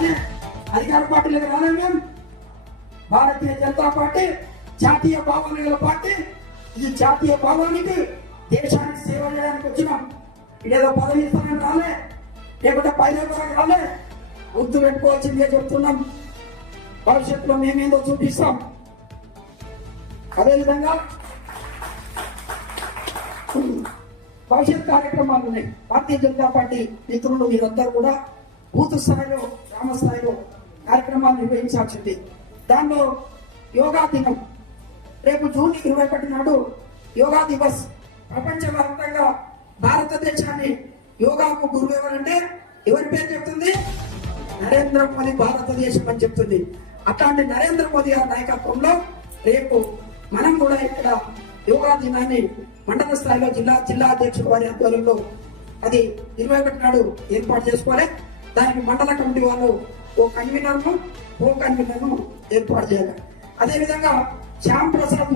రాగానే అధికార పార్టీలకు రాలే మేము. భారతీయ జనతా పార్టీ జాతీయ భావాలు గల పార్టీ. ఈ జాతీయ భావానికి దేశానికి సేవ చేయడానికి వచ్చినాం. ఇదేదో పదవి ఇస్తానని రాలే, లేకుంటే పైన రాలే. గుర్తు పెట్టుకోవాల్సిందే చెప్తున్నాం. భవిష్యత్తులో మేమేందో చూపిస్తాం. అదేవిధంగా భవిష్యత్ కార్యక్రమాలు ఉన్నాయి. భారతీయ జనతా పార్టీ మిత్రులు మీరందరూ కూడా బూత్ స్థాయిలో, గ్రామ స్థాయిలో కార్యక్రమాలు నిర్వహించాల్సింది. దానిలో యోగా దినం రేపు జూన్ 21 నాడు యోగా దివస్. ప్రపంచవ్యాప్తంగా భారతదేశాన్ని యోగాకు గురువు ఎవరంటే ఎవరి పేరు చెప్తుంది? నరేంద్ర మోదీ భారతదేశం అని చెప్తుంది. అట్లాంటి నరేంద్ర మోదీ గారి నాయకత్వంలో రేపు మనం కూడా ఇక్కడ యోగా దినాన్ని మండల స్థాయిలో జిల్లా అధ్యక్షుల వారి ఆధ్వర్యంలో అది 21 నాడు ఏర్పాటు చేసుకోవాలి. దానికి మండల కమిటీ వాళ్ళు ఓ కన్వీనర్ను, కో కన్వీనర్ను ఏర్పాటు చేయాలి. అదేవిధంగా శ్యామ్ ప్రసాద్